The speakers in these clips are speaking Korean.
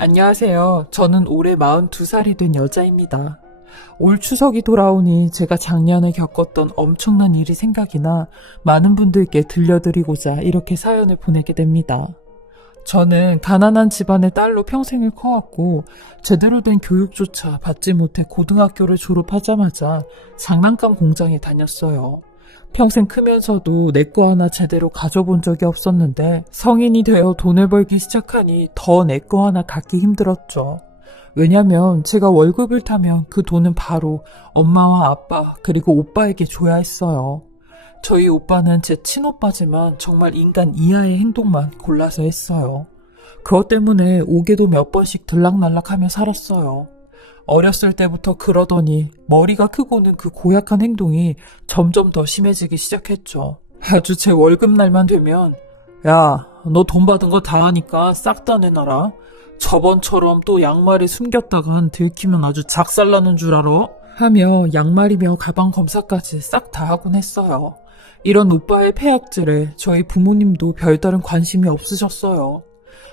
안녕하세요. 저는 올해 42살이 된 여자입니다. 올 추석이 돌아오니 제가 작년에 겪었던 엄청난 일이 생각이 나 많은 분들께 들려드리고자 이렇게 사연을 보내게 됩니다. 저는 가난한 집안의 딸로 평생을 커왔고 제대로 된 교육조차 받지 못해 고등학교를 졸업하자마자 장난감 공장에 다녔어요. 평생 크면서도 내 거 하나 제대로 가져본 적이 없었는데 성인이 되어 돈을 벌기 시작하니 더 내 거 하나 갖기 힘들었죠. 왜냐면 제가 월급을 타면 그 돈은 바로 엄마와 아빠 그리고 오빠에게 줘야 했어요. 저희 오빠는 제 친오빠지만 정말 인간 이하의 행동만 골라서 했어요. 그것 때문에 옥에도 몇 번씩 들락날락하며 살았어요. 어렸을 때부터 그러더니 머리가 크고는 그 고약한 행동이 점점 더 심해지기 시작했죠. 아주 제 월급날만 되면 야, 너 돈 받은 거 다 하니까 싹 다 내놔라. 저번처럼 또 양말에 숨겼다간 들키면 아주 작살나는 줄 알아? 하며 양말이며 가방 검사까지 싹 다 하곤 했어요. 이런 오빠의 폐악질에 저희 부모님도 별다른 관심이 없으셨어요.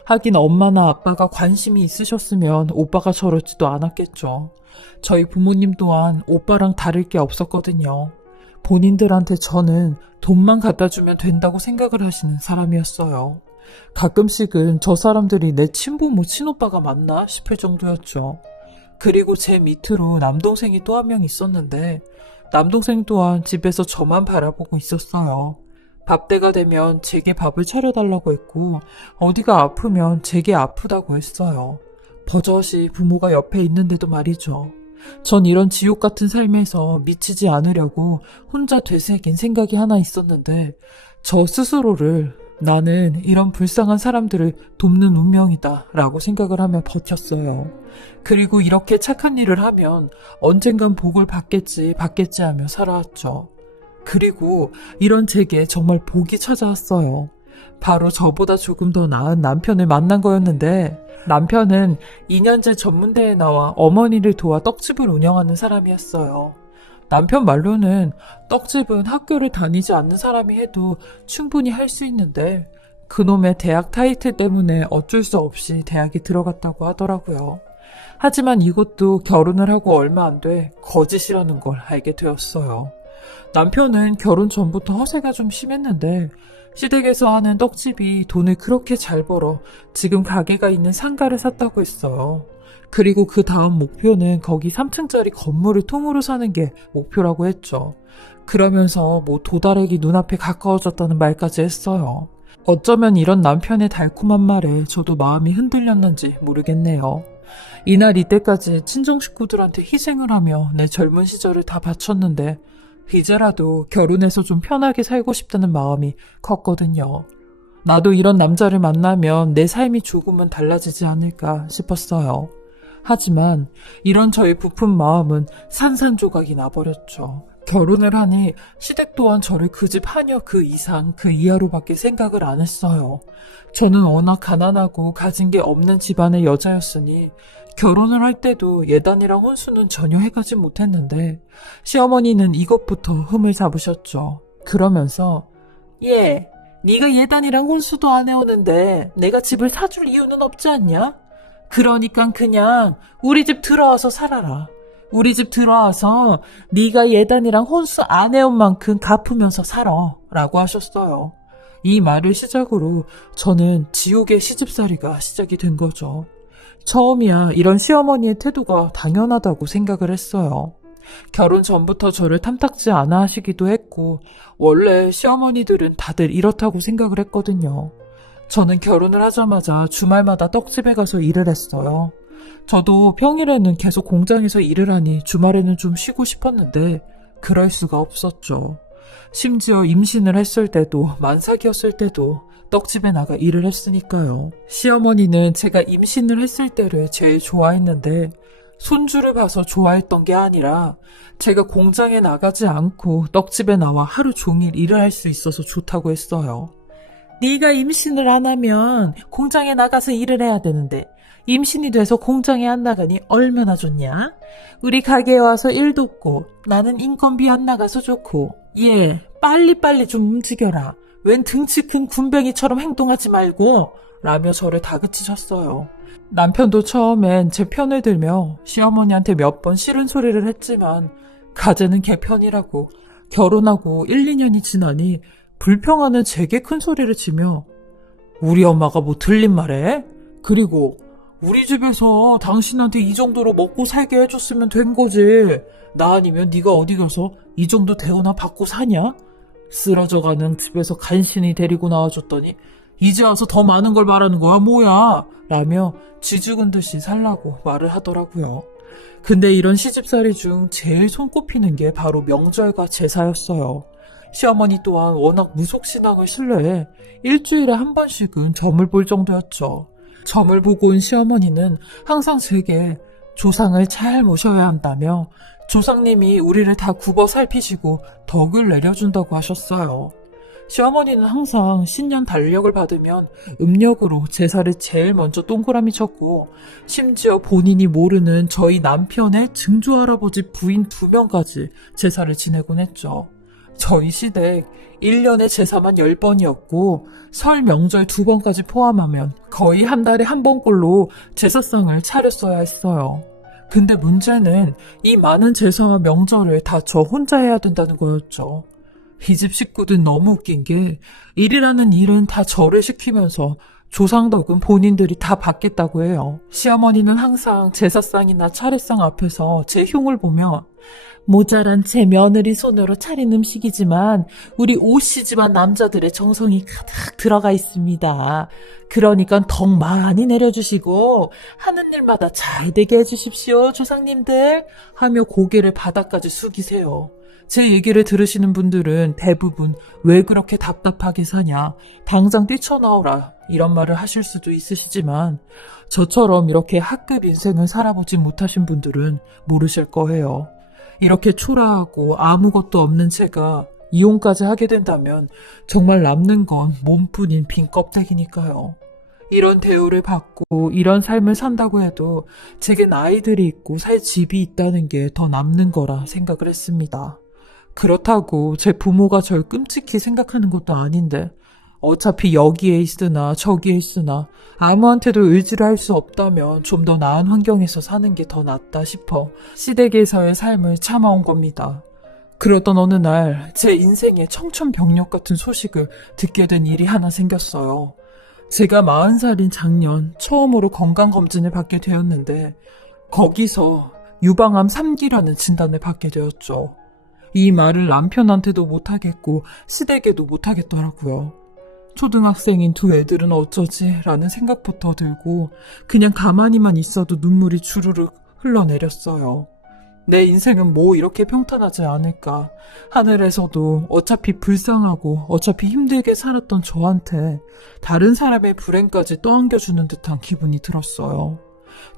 하긴 엄마나 아빠가 관심이 있으셨으면 오빠가 저러지도 않았겠죠. 저희 부모님 또한 오빠랑 다를 게 없었거든요. 본인들한테 저는 돈만 갖다 주면 된다고 생각을 하시는 사람이었어요. 가끔씩은 저 사람들이 내 친부모 친오빠가 맞나 싶을 정도였죠. 그리고 제 밑으로 남동생이 또 한 명 있었는데 남동생 또한 집에서 저만 바라보고 있었어요. 밥때가 되면 제게 밥을 차려달라고 했고 어디가 아프면 제게 아프다고 했어요. 버젓이 부모가 옆에 있는데도 말이죠. 전 이런 지옥 같은 삶에서 미치지 않으려고 혼자 되새긴 생각이 하나 있었는데 저 스스로를 나는 이런 불쌍한 사람들을 돕는 운명이다 라고 생각을 하며 버텼어요. 그리고 이렇게 착한 일을 하면 언젠간 복을 받겠지 하며 살아왔죠. 그리고 이런 제게 정말 복이 찾아왔어요. 바로 저보다 조금 더 나은 남편을 만난 거였는데 남편은 2년제 전문대에 나와 어머니를 도와 떡집을 운영하는 사람이었어요. 남편 말로는 떡집은 학교를 다니지 않는 사람이 해도 충분히 할 수 있는데 그놈의 대학 타이틀 때문에 어쩔 수 없이 대학에 들어갔다고 하더라고요. 하지만 이것도 결혼을 하고 얼마 안 돼 거짓이라는 걸 알게 되었어요. 남편은 결혼 전부터 허세가 좀 심했는데 시댁에서 하는 떡집이 돈을 그렇게 잘 벌어 지금 가게가 있는 상가를 샀다고 했어요. 그리고 그 다음 목표는 거기 3층짜리 건물을 통으로 사는 게 목표라고 했죠. 그러면서 도달하기 눈앞에 가까워졌다는 말까지 했어요. 어쩌면 이런 남편의 달콤한 말에 저도 마음이 흔들렸는지 모르겠네요. 이날 이때까지 친정 식구들한테 희생을 하며 내 젊은 시절을 다 바쳤는데 이제라도 결혼해서 좀 편하게 살고 싶다는 마음이 컸거든요. 나도 이런 남자를 만나면 내 삶이 조금은 달라지지 않을까 싶었어요. 하지만 이런 저의 부푼 마음은 산산조각이 나버렸죠. 결혼을 하니 시댁 또한 저를 그 집 하녀 그 이상 그 이하로밖에 생각을 안 했어요. 저는 워낙 가난하고 가진 게 없는 집안의 여자였으니 결혼을 할 때도 예단이랑 혼수는 전혀 해가지 못했는데 시어머니는 이것부터 흠을 잡으셨죠. 그러면서 네가 예단이랑 혼수도 안 해오는데 내가 집을 사줄 이유는 없지 않냐? 그러니까 그냥 우리 집 들어와서 살아라. 우리 집 들어와서 네가 예단이랑 혼수 안 해온 만큼 갚으면서 살아 라고 하셨어요. 이 말을 시작으로 저는 지옥의 시집살이가 시작이 된 거죠. 처음이야 이런 시어머니의 태도가 당연하다고 생각을 했어요. 결혼 전부터 저를 탐탁지 않아 하시기도 했고 원래 시어머니들은 다들 이렇다고 생각을 했거든요. 저는 결혼을 하자마자 주말마다 떡집에 가서 일을 했어요. 저도 평일에는 계속 공장에서 일을 하니 주말에는 좀 쉬고 싶었는데 그럴 수가 없었죠. 심지어 임신을 했을 때도 만삭이었을 때도 떡집에 나가 일을 했으니까요. 시어머니는 제가 임신을 했을 때를 제일 좋아했는데 손주를 봐서 좋아했던 게 아니라 제가 공장에 나가지 않고 떡집에 나와 하루 종일 일을 할 수 있어서 좋다고 했어요. 네가 임신을 안 하면 공장에 나가서 일을 해야 되는데 임신이 돼서 공장에 안 나가니 얼마나 좋냐? 우리 가게에 와서 일 돕고 나는 인건비 안 나가서 좋고 빨리빨리 좀 움직여라. 웬 등치 큰 군뱅이처럼 행동하지 말고 라며 저를 다그치셨어요. 남편도 처음엔 제 편을 들며 시어머니한테 몇 번 싫은 소리를 했지만 가재는 개 편이라고 결혼하고 1, 2년이 지나니 불평하는 제게 큰 소리를 치며 우리 엄마가 뭐 틀린 말해? 그리고 우리 집에서 당신한테 이 정도로 먹고 살게 해줬으면 된 거지. 나 아니면 네가 어디 가서 이 정도 대우나 받고 사냐? 쓰러져가는 집에서 간신히 데리고 나와줬더니 이제 와서 더 많은 걸 말하는 거야 뭐야? 라며 쥐죽은 듯이 살라고 말을 하더라고요. 근데 이런 시집살이 중 제일 손꼽히는 게 바로 명절과 제사였어요. 시어머니 또한 워낙 무속신앙을 신뢰해 일주일에 한 번씩은 점을 볼 정도였죠. 점을 보고 온 시어머니는 항상 제게 조상을 잘 모셔야 한다며 조상님이 우리를 다 굽어 살피시고 덕을 내려준다고 하셨어요. 시어머니는 항상 신년 달력을 받으면 음력으로 제사를 제일 먼저 동그라미 쳤고 심지어 본인이 모르는 저희 남편의 증조할아버지 부인 2명까지 제사를 지내곤 했죠. 저희 시댁 1년에 제사만 10번이었고 설 명절 2번까지 포함하면 거의 한 달에 한 번꼴로 제사상을 차렸어야 했어요. 근데 문제는 이 많은 제사와 명절을 다 저 혼자 해야 된다는 거였죠. 이 집 식구들 너무 웃긴 게 일이라는 일은 다 저를 시키면서 조상덕은 본인들이 다 받겠다고 해요. 시어머니는 항상 제사상이나 차례상 앞에서 제 흉을 보며 모자란 제 며느리 손으로 차린 음식이지만 우리 오씨 집안 남자들의 정성이 가득 들어가 있습니다. 그러니까 덕 많이 내려주시고 하는 일마다 잘 되게 해주십시오 조상님들 하며 고개를 바닥까지 숙이세요. 제 얘기를 들으시는 분들은 대부분 왜 그렇게 답답하게 사냐, 당장 뛰쳐나오라 이런 말을 하실 수도 있으시지만 저처럼 이렇게 학급 인생을 살아보지 못하신 분들은 모르실 거예요. 이렇게 초라하고 아무것도 없는 제가 이혼까지 하게 된다면 정말 남는 건 몸뿐인 빈 껍데기니까요. 이런 대우를 받고 이런 삶을 산다고 해도 제겐 아이들이 있고 살 집이 있다는 게 더 남는 거라 생각을 했습니다. 그렇다고 제 부모가 절 끔찍히 생각하는 것도 아닌데 어차피 여기에 있으나 저기에 있으나 아무한테도 의지를 할 수 없다면 좀 더 나은 환경에서 사는 게 더 낫다 싶어 시댁에서의 삶을 참아온 겁니다. 그러던 어느 날 제 인생에 청천벽력 같은 소식을 듣게 된 일이 하나 생겼어요. 제가 40살인 작년 처음으로 건강검진을 받게 되었는데 거기서 유방암 3기라는 진단을 받게 되었죠. 이 말을 남편한테도 못하겠고 시댁에도 못하겠더라고요. 초등학생인 두 애들은 어쩌지? 라는 생각부터 들고 그냥 가만히만 있어도 눈물이 주르륵 흘러내렸어요. 내 인생은 뭐 이렇게 평탄하지 않을까. 하늘에서도 어차피 불쌍하고 어차피 힘들게 살았던 저한테 다른 사람의 불행까지 떠안겨주는 듯한 기분이 들었어요.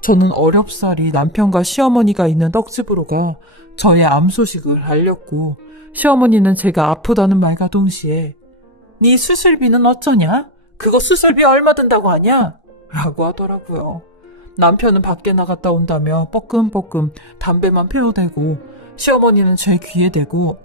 저는 어렵사리 남편과 시어머니가 있는 떡집으로 가 저의 암 소식을 알렸고 시어머니는 제가 아프다는 말과 동시에 네 수술비는 어쩌냐? 그거 수술비 얼마 든다고 하냐? 라고 하더라고요. 남편은 밖에 나갔다 온다며 뻐끔뻐끔 담배만 피워대고 시어머니는 제 귀에 대고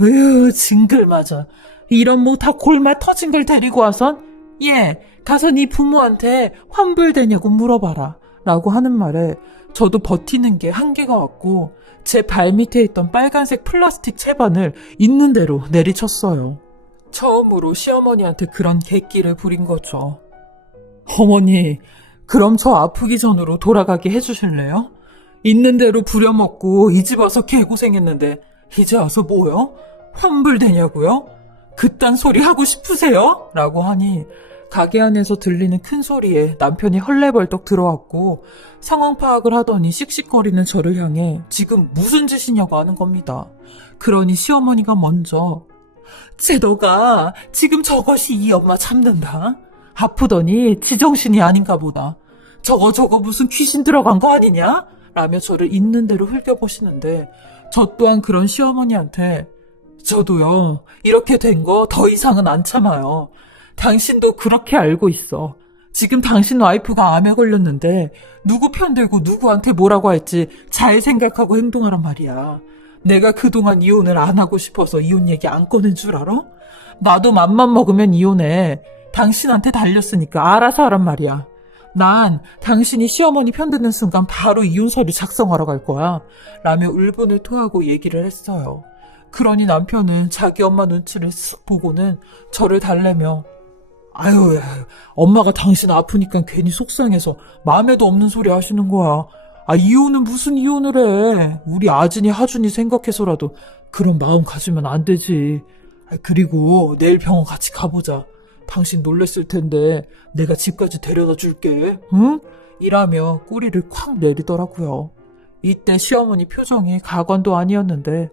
으유 징글맞아. 이런 뭐 다 골마 터진 걸 데리고 와선 얘 가서 네 부모한테 환불되냐고 물어봐라 라고 하는 말에 저도 버티는 게 한계가 왔고 제 발밑에 있던 빨간색 플라스틱 채반을 있는 대로 내리쳤어요. 처음으로 시어머니한테 그런 객기를 부린 거죠. 어머니, 그럼 저 아프기 전으로 돌아가게 해주실래요? 있는 대로 부려먹고 이 집 와서 개고생했는데 이제 와서 뭐요? 환불되냐고요? 그딴 소리 하고 싶으세요? 라고 하니 가게 안에서 들리는 큰 소리에 남편이 헐레벌떡 들어왔고 상황 파악을 하더니 씩씩거리는 저를 향해 지금 무슨 짓이냐고 하는 겁니다. 그러니 시어머니가 먼저 쟤 너가 지금 저것이 이 엄마 참는다. 아프더니 지정신이 아닌가 보다. 저거 무슨 귀신 들어간 거 아니냐? 라며 저를 있는 대로 흘겨보시는데 저 또한 그런 시어머니한테 저도요. 이렇게 된 거 더 이상은 안 참아요. 당신도 그렇게 알고 있어. 지금 당신 와이프가 암에 걸렸는데 누구 편들고 누구한테 뭐라고 할지 잘 생각하고 행동하란 말이야. 내가 그동안 이혼을 안 하고 싶어서 이혼 얘기 안 꺼낸 줄 알아? 나도 맘만 먹으면 이혼해. 당신한테 달렸으니까 알아서 하란 말이야. 난 당신이 시어머니 편드는 순간 바로 이혼 서류 작성하러 갈 거야. 라며 울분을 토하고 얘기를 했어요. 그러니 남편은 자기 엄마 눈치를 쓱 보고는 저를 달래며 아유, 엄마가 당신 아프니까 괜히 속상해서 마음에도 없는 소리 하시는 거야. 이혼은 무슨 이혼을 해. 우리 아진이 하준이 생각해서라도 그런 마음 가지면 안 되지. 그리고 내일 병원 같이 가보자. 당신 놀랬을 텐데 내가 집까지 데려다 줄게. 응? 이라며 꼬리를 콱 내리더라고요. 이때 시어머니 표정이 가관도 아니었는데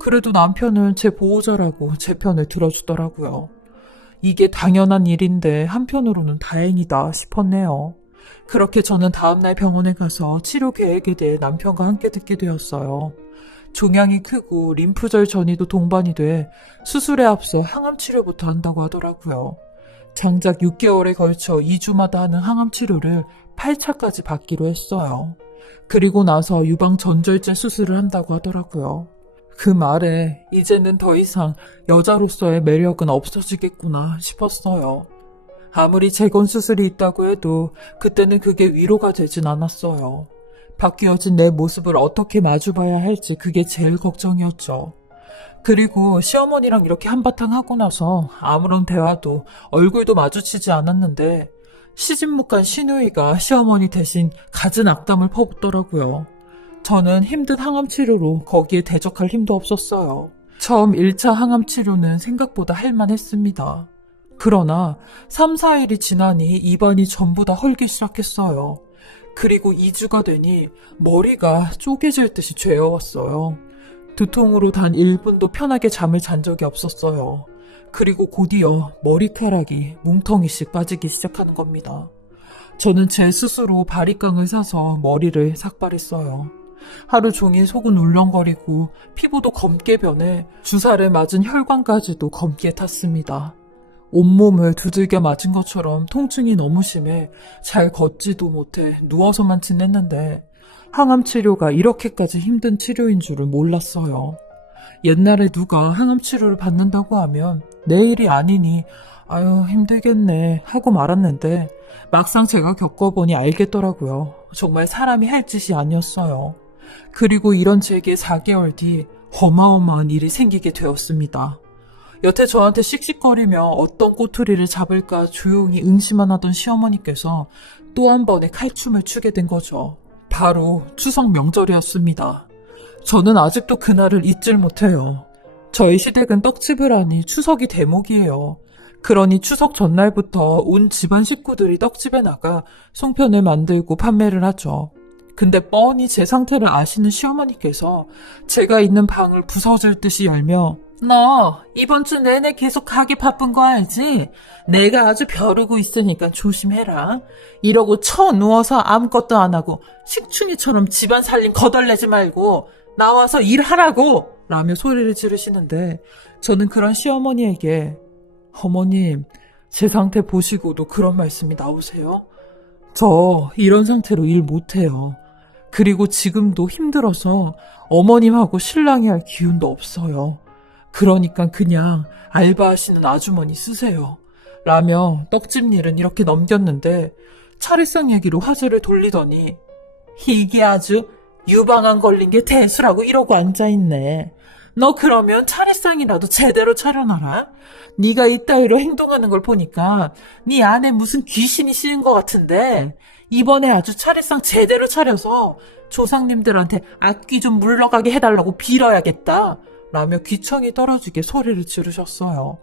그래도 남편은 제 보호자라고 제 편을 들어주더라고요. 이게 당연한 일인데 한편으로는 다행이다 싶었네요. 그렇게 저는 다음날 병원에 가서 치료 계획에 대해 남편과 함께 듣게 되었어요. 종양이 크고 림프절 전이도 동반이 돼 수술에 앞서 항암 치료부터 한다고 하더라고요. 정작 6개월에 걸쳐 2주마다 하는 항암 치료를 8차까지 받기로 했어요. 그리고 나서 유방 전절제 수술을 한다고 하더라고요. 그 말에 이제는 더 이상 여자로서의 매력은 없어지겠구나 싶었어요. 아무리 재건수술이 있다고 해도 그때는 그게 위로가 되진 않았어요. 바뀌어진 내 모습을 어떻게 마주봐야 할지 그게 제일 걱정이었죠. 그리고 시어머니랑 이렇게 한바탕 하고 나서 아무런 대화도 얼굴도 마주치지 않았는데 시집 못 간 시누이가 시어머니 대신 갖은 악담을 퍼붓더라고요. 저는 힘든 항암 치료로 거기에 대적할 힘도 없었어요. 처음 1차 항암 치료는 생각보다 할만했습니다. 그러나 3, 4일이 지나니 입안이 전부 다 헐기 시작했어요. 그리고 2주가 되니 머리가 쪼개질 듯이 죄어왔어요. 두통으로 단 1분도 편하게 잠을 잔 적이 없었어요. 그리고 곧이어 머리카락이 뭉텅이씩 빠지기 시작하는 겁니다. 저는 제 스스로 바리깡을 사서 머리를 삭발했어요. 하루 종일 속은 울렁거리고 피부도 검게 변해 주사를 맞은 혈관까지도 검게 탔습니다. 온몸을 두들겨 맞은 것처럼 통증이 너무 심해 잘 걷지도 못해 누워서만 지냈는데 항암 치료가 이렇게까지 힘든 치료인 줄은 몰랐어요. 옛날에 누가 항암 치료를 받는다고 하면 내 일이 아니니 아유 힘들겠네 하고 말았는데 막상 제가 겪어보니 알겠더라고요. 정말 사람이 할 짓이 아니었어요. 그리고 이런 제게 4개월 뒤 어마어마한 일이 생기게 되었습니다. 여태 저한테 씩씩거리며 어떤 꼬투리를 잡을까 조용히 응시만 하던 시어머니께서 또 한 번의 칼춤을 추게 된 거죠. 바로 추석 명절이었습니다. 저는 아직도 그날을 잊질 못해요. 저희 시댁은 떡집을 하니 추석이 대목이에요. 그러니 추석 전날부터 온 집안 식구들이 떡집에 나가 송편을 만들고 판매를 하죠. 근데 뻔히 제 상태를 아시는 시어머니께서 제가 있는 방을 부서질 듯이 열며 너 이번 주 내내 계속 가게 바쁜 거 알지? 내가 아주 벼르고 있으니까 조심해라. 이러고 누워서 아무것도 안 하고 식충이처럼 집안 살림 거덜내지 말고 나와서 일하라고! 라며 소리를 지르시는데 저는 그런 시어머니에게 어머님, 제 상태 보시고도 그런 말씀이 나오세요? 저 이런 상태로 일 못해요. 그리고 지금도 힘들어서 어머님하고 신랑이 할 기운도 없어요. 그러니까 그냥 알바하시는 아주머니 쓰세요. 라며 떡집 일은 이렇게 넘겼는데 차례상 얘기로 화제를 돌리더니 이게 아주 유방암 걸린 게 대수라고 이러고 앉아있네. 너 그러면 차례상이라도 제대로 차려놔라. 네가 이따위로 행동하는 걸 보니까 네 안에 무슨 귀신이 씌인 것 같은데 이번에 아주 차례상 제대로 차려서 조상님들한테 악귀 좀 물러가게 해달라고 빌어야겠다. 라며 귀청이 떨어지게 소리를 지르셨어요.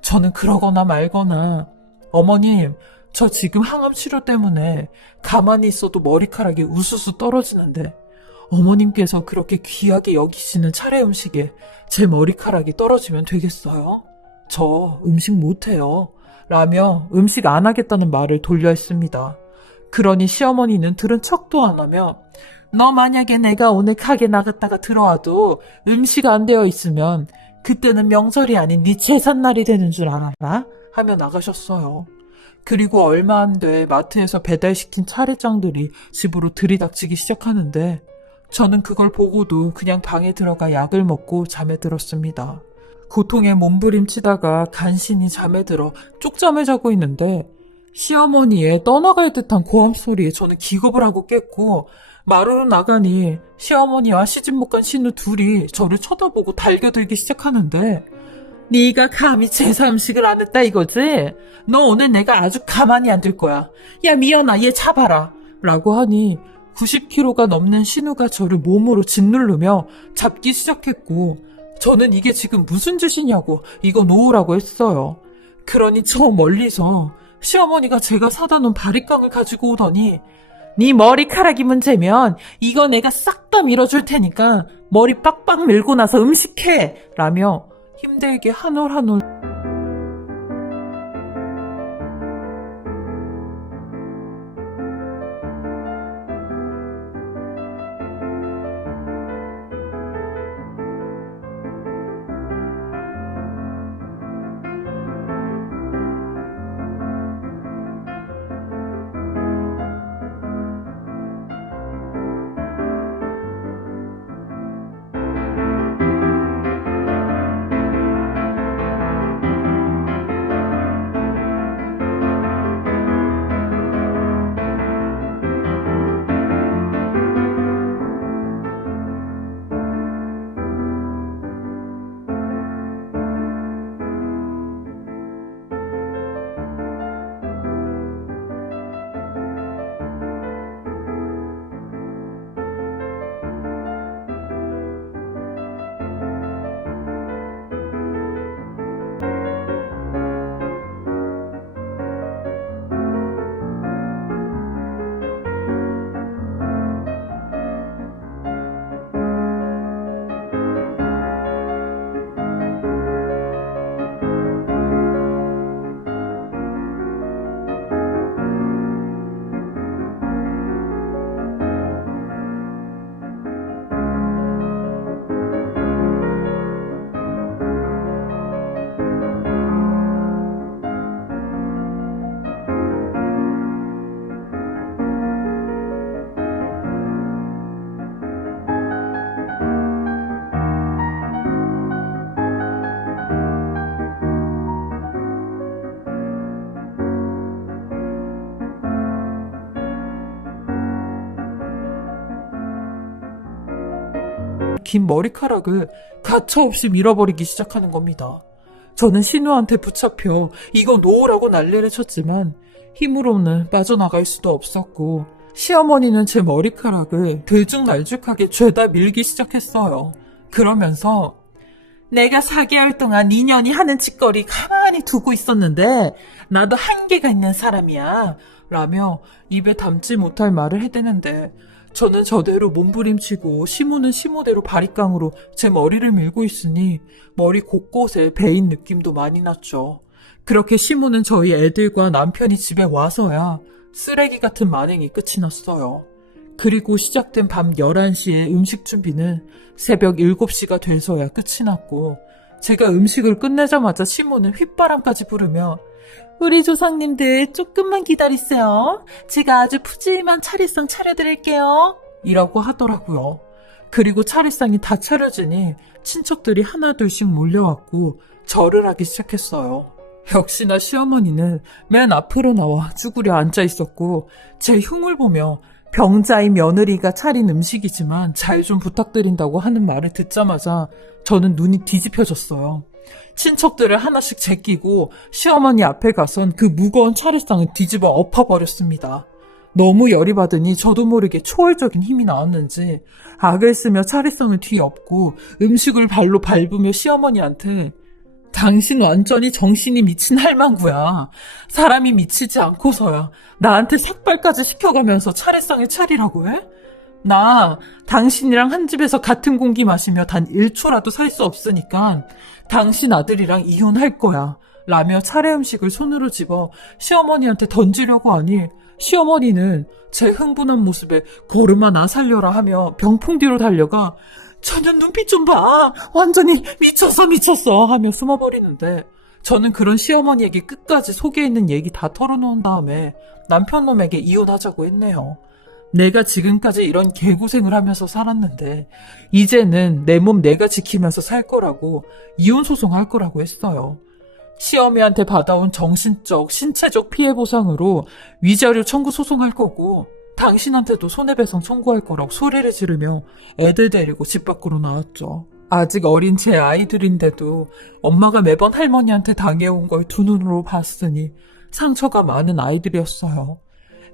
저는 그러거나 말거나 어머님, 저 지금 항암 치료 때문에 가만히 있어도 머리카락이 우수수 떨어지는데 어머님께서 그렇게 귀하게 여기시는 차례 음식에 제 머리카락이 떨어지면 되겠어요? 저 음식 못해요. 라며 음식 안 하겠다는 말을 돌려 했습니다. 그러니 시어머니는 들은 척도 안 하며 너 만약에 내가 오늘 가게 나갔다가 들어와도 음식 안 되어 있으면 그때는 명절이 아닌 네 제삿날이 되는 줄 알아라? 하며 나가셨어요. 그리고 얼마 안 돼 마트에서 배달시킨 차례장들이 집으로 들이닥치기 시작하는데 저는 그걸 보고도 그냥 방에 들어가 약을 먹고 잠에 들었습니다. 고통에 몸부림치다가 간신히 잠에 들어 쪽잠을 자고 있는데 시어머니의 떠나갈 듯한 고함 소리에 저는 기겁을 하고 깼고 마루로 나가니 시어머니와 시집 못 간 신우 둘이 저를 쳐다보고 달겨들기 시작하는데 네가 감히 제사 음식을 안 했다 이거지? 너 오늘 내가 아주 가만히 안 둘 거야. 야 미연아 얘 잡아라 라고 하니 90kg가 넘는 신우가 저를 몸으로 짓누르며 잡기 시작했고 저는 이게 지금 무슨 짓이냐고 이거 놓으라고 했어요. 그러니 저 멀리서 시어머니가 제가 사다 놓은 바리깡을 가지고 오더니 네 머리카락이 문제면 이거 내가 싹 다 밀어줄 테니까 머리 빡빡 밀고 나서 음식해 라며 힘들게 한 올 한 올 긴 머리카락을 가차없이 밀어버리기 시작하는 겁니다. 저는 신우한테 붙잡혀 이거 놓으라고 난리를 쳤지만 힘으로는 빠져나갈 수도 없었고 시어머니는 제 머리카락을 들쭉날쭉하게 죄다 밀기 시작했어요. 그러면서 내가 4개월 동안 2년이 하는 짓거리 가만히 두고 있었는데 나도 한계가 있는 사람이야 라며 입에 담지 못할 말을 해대는데 저는 저대로 몸부림치고 시무는 시무대로 바리깡으로 제 머리를 밀고 있으니 머리 곳곳에 베인 느낌도 많이 났죠. 그렇게 시무는 저희 애들과 남편이 집에 와서야 쓰레기 같은 만행이 끝이 났어요. 그리고 시작된 밤 11시에 음식 준비는 새벽 7시가 돼서야 끝이 났고 제가 음식을 끝내자마자 시무는 휘바람까지 부르며 우리 조상님들 조금만 기다리세요. 제가 아주 푸짐한 차례상 차려드릴게요. 이라고 하더라고요. 그리고 차례상이 다 차려지니 친척들이 하나둘씩 몰려왔고 절을 하기 시작했어요. 역시나 시어머니는 맨 앞으로 나와 쭈그려 앉아 있었고 제 흉을 보며 병자인 며느리가 차린 음식이지만 잘 좀 부탁드린다고 하는 말을 듣자마자 저는 눈이 뒤집혀졌어요. 친척들을 하나씩 제끼고 시어머니 앞에 가선 그 무거운 차례상을 뒤집어 엎어버렸습니다. 너무 열이 받으니 저도 모르게 초월적인 힘이 나왔는지 악을 쓰며 차례상을 뒤엎고 음식을 발로 밟으며 시어머니한테 당신 완전히 정신이 미친 할망구야. 사람이 미치지 않고서야 나한테 삭발까지 시켜가면서 차례상을 차리라고 해? 나 당신이랑 한 집에서 같은 공기 마시며 단 1초라도 살 수 없으니까 당신 아들이랑 이혼할 거야 라며 차례 음식을 손으로 집어 시어머니한테 던지려고 하니 시어머니는 제 흥분한 모습에 걸음아 나 살려라 하며 병풍 뒤로 달려가 전혀 눈빛 좀 봐. 완전히 미쳤어 하며 숨어버리는데 저는 그런 시어머니에게 끝까지 속에 있는 얘기 다 털어놓은 다음에 남편 놈에게 이혼하자고 했네요. 내가 지금까지 이런 개고생을 하면서 살았는데 이제는 내 몸 내가 지키면서 살 거라고 이혼 소송할 거라고 했어요. 시어미한테 받아온 정신적, 신체적 피해 보상으로 위자료 청구 소송할 거고 당신한테도 손해배상 청구할 거라고 소리를 지르며 애들 데리고 집 밖으로 나왔죠. 아직 어린 제 아이들인데도 엄마가 매번 할머니한테 당해온 걸 두 눈으로 봤으니 상처가 많은 아이들이었어요.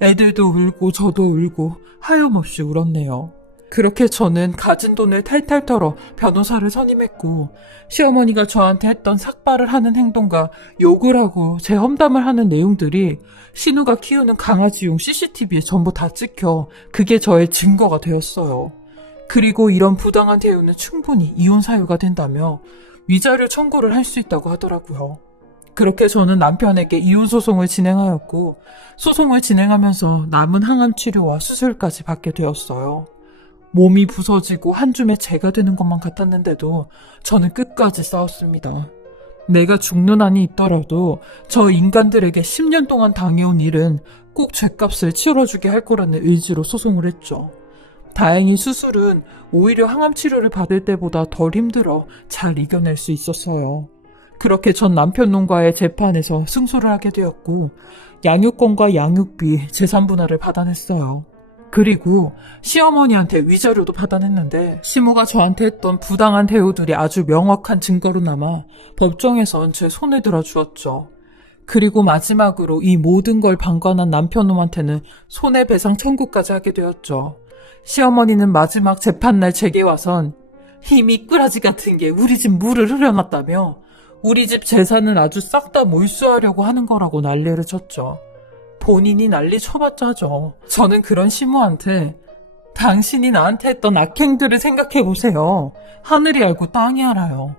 애들도 울고 저도 울고 하염없이 울었네요. 그렇게 저는 가진 돈을 탈탈 털어 변호사를 선임했고 시어머니가 저한테 했던 삭발을 하는 행동과 욕을 하고 제 험담을 하는 내용들이 신우가 키우는 강아지용 CCTV에 전부 다 찍혀 그게 저의 증거가 되었어요. 그리고 이런 부당한 대우는 충분히 이혼 사유가 된다며 위자료 청구를 할 수 있다고 하더라고요. 그렇게 저는 남편에게 이혼 소송을 진행하였고 소송을 진행하면서 남은 항암 치료와 수술까지 받게 되었어요. 몸이 부서지고 한 줌의 재가 되는 것만 같았는데도 저는 끝까지 싸웠습니다. 내가 죽는 한이 있더라도 저 인간들에게 10년 동안 당해온 일은 꼭 죗값을 치러주게 할 거라는 의지로 소송을 했죠. 다행히 수술은 오히려 항암 치료를 받을 때보다 덜 힘들어 잘 이겨낼 수 있었어요. 그렇게 전 남편 놈과의 재판에서 승소를 하게 되었고 양육권과 양육비, 재산분할을 받아냈어요. 그리고 시어머니한테 위자료도 받아냈는데 시모가 저한테 했던 부당한 대우들이 아주 명확한 증거로 남아 법정에선 제 손을 들어주었죠. 그리고 마지막으로 이 모든 걸 방관한 남편놈한테는 손해배상 청구까지 하게 되었죠. 시어머니는 마지막 재판날 제게 와선 이 미꾸라지 같은 게 우리 집 물을 흐려놨다며 우리 집 재산은 아주 싹 다 몰수하려고 하는 거라고 난리를 쳤죠. 본인이 난리 쳐봤자죠. 저는 그런 시모한테 당신이 나한테 했던 악행들을 생각해보세요. 하늘이 알고 땅이 알아요.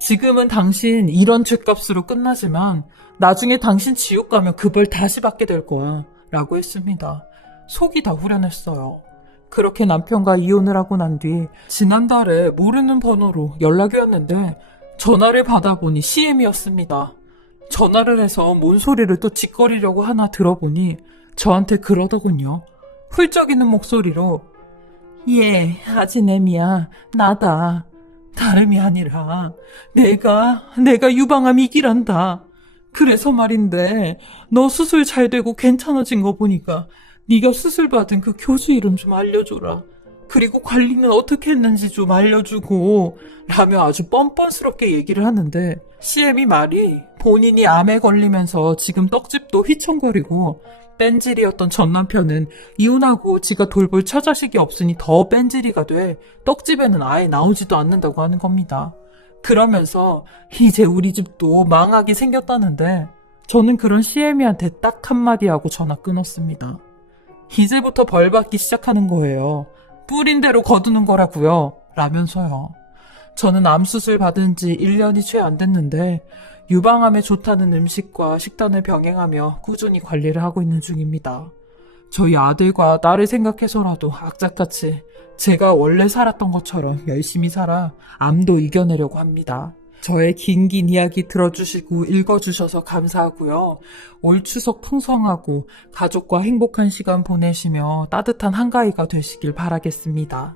지금은 당신 이런 죗값으로 끝나지만 나중에 당신 지옥 가면 그 벌 다시 받게 될 거야 라고 했습니다. 속이 다 후련했어요. 그렇게 남편과 이혼을 하고 난 뒤 지난달에 모르는 번호로 연락이 왔는데 전화를 받아보니 CM이었습니다. 전화를 해서 뭔 소리를 또 짓거리려고 하나 들어보니 저한테 그러더군요. 훌쩍이는 목소리로 예, 아지네미야, 나다. 다름이 아니라 내가 유방암 이기란다. 그래서 말인데 너 수술 잘 되고 괜찮아진 거 보니까 네가 수술 받은 그 교수 이름 좀 알려줘라. 그리고 관리는 어떻게 했는지 좀 알려주고 라며 아주 뻔뻔스럽게 얘기를 하는데 CM이 말이 본인이 암에 걸리면서 지금 떡집도 휘청거리고 뺀질이었던 전 남편은 이혼하고 지가 돌볼 처자식이 없으니 더 뺀질이가 돼 떡집에는 아예 나오지도 않는다고 하는 겁니다. 그러면서 이제 우리 집도 망하게 생겼다는데 저는 그런 CM이한테 딱 한마디 하고 전화 끊었습니다. 이제부터 벌 받기 시작하는 거예요. 뿌린 대로 거두는 거라고요. 라면서요. 저는 암수술 받은 지 1년이 채 안 됐는데 유방암에 좋다는 음식과 식단을 병행하며 꾸준히 관리를 하고 있는 중입니다. 저희 아들과 나를 생각해서라도 악착같이 제가 원래 살았던 것처럼 열심히 살아 암도 이겨내려고 합니다. 저의 긴긴 이야기 들어주시고 읽어주셔서 감사하고요. 올 추석 풍성하고 가족과 행복한 시간 보내시며 따뜻한 한가위가 되시길 바라겠습니다.